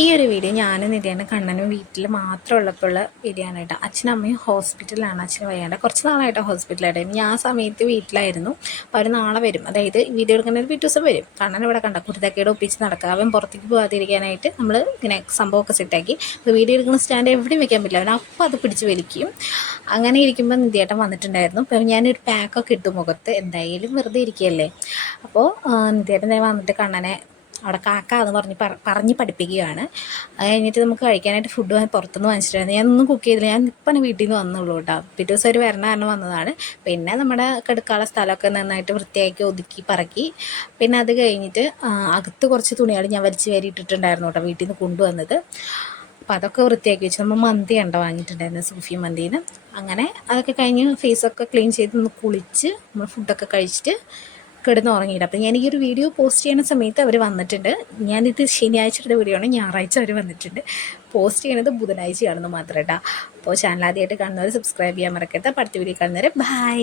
ഈ ഒരു വീഡിയോ ഞാനും നിധിയാണ് കണ്ണനും വീട്ടിൽ മാത്രമുള്ളപ്പോഴുള്ള വീഡിയോ ആണ് കേട്ടോ. അച്ഛനും അമ്മയും ഹോസ്പിറ്റലിലാണ്. അച്ഛന് വയ്യാണ്ട് കുറച്ച് നാളായിട്ട് ഹോസ്പിറ്റലായിട്ട് ഞാൻ ആ സമയത്ത് വീട്ടിലായിരുന്നു. അപ്പോൾ അവർ നാളെ വരും, അതായത് വീഡിയോ എടുക്കുന്ന ഒരു പിറ്റേ ദിവസം വരും. കണ്ണൻ ഇവിടെ കണ്ട കുരുത്തക്കേട് ഒപ്പിച്ച് നടക്കുക. അവൻ പുറത്തേക്ക് പോകാതിരിക്കാനായിട്ട് നമ്മൾ ഇങ്ങനെ സംഭവമൊക്കെ സെറ്റാക്കി. അപ്പോൾ വീഡിയോ എടുക്കുന്ന സ്റ്റാൻഡ് എവിടെയും വെക്കാൻ പറ്റില്ല, അവൻ അപ്പോൾ അത് പിടിച്ച് വലിക്കും. അങ്ങനെ ഇരിക്കുമ്പോൾ നിധിയേട്ടൻ വന്നിട്ടുണ്ടായിരുന്നു. അപ്പോൾ ഞാനൊരു പാക്കൊക്കെ ഇട്ടു മുഖത്ത്, എന്തായാലും വെറുതെ ഇരിക്കുകയല്ലേ. അപ്പോൾ നിധിയേട്ടൻ വന്നിട്ട് കണ്ണനെ അവിടെ കാക്ക എന്ന് പറഞ്ഞ് പഠിപ്പിക്കുകയാണ്. അത് കഴിഞ്ഞിട്ട് നമുക്ക് കഴിക്കാനായിട്ട് ഫുഡ് പുറത്തുനിന്ന് വാങ്ങിച്ചിട്ടായിരുന്നു. ഞാനൊന്നും കുക്ക് ചെയ്തില്ല, ഞാൻ ഇപ്പം വീട്ടിൽ നിന്ന് വന്നുള്ളൂ കേട്ടോ. പിറ്റേ ദിവസം ഒരു വരണ കാരണം വന്നതാണ്. പിന്നെ നമ്മുടെ കിടക്കാനുള്ള സ്ഥലമൊക്കെ നന്നായിട്ട് വൃത്തിയാക്കി ഒതുക്കി പറക്കി. പിന്നെ അത് കഴിഞ്ഞിട്ട് അകത്ത് കുറച്ച് തുണികൾ ഞാൻ വലിച്ച് വാരിയിട്ടിട്ടുണ്ടായിരുന്നു കേട്ടോ, വീട്ടിൽ നിന്ന് കൊണ്ടുവന്നത്. അപ്പോൾ അതൊക്കെ വൃത്തിയാക്കി വെച്ച് നമ്മൾ മന്തി കണ്ട വാങ്ങിയിട്ടുണ്ടായിരുന്നു, സൂഫി മന്തിന്ന്. അങ്ങനെ അതൊക്കെ കഴിഞ്ഞ് ഫേസൊക്കെ ക്ലീൻ ചെയ്ത് ഒന്ന് കുളിച്ച് നമ്മൾ ഫുഡൊക്കെ കഴിച്ചിട്ട് കിടന്ന് ഉറങ്ങിയിട്ട്. അപ്പം ഞാൻ ഈ ഒരു വീഡിയോ പോസ്റ്റ് ചെയ്യുന്ന സമയത്ത് അവർ വന്നിട്ടുണ്ട്. ഞാനിത് ശനിയാഴ്ച എടുത്ത വീഡിയോ ആണ്, ഞായറാഴ്ച അവർ വന്നിട്ടുണ്ട്. പോസ്റ്റ് ചെയ്യണത് ബുധനാഴ്ചയാണെന്ന് മാത്രം കേട്ടോ. അപ്പോൾ ചാനൽ ആദ്യമായിട്ട് കാണുന്നവർ സബ്സ്ക്രൈബ് ചെയ്യാൻ മറക്കരുത്. അടുത്ത വീഡിയോ കാണുന്നവരെ ബൈ.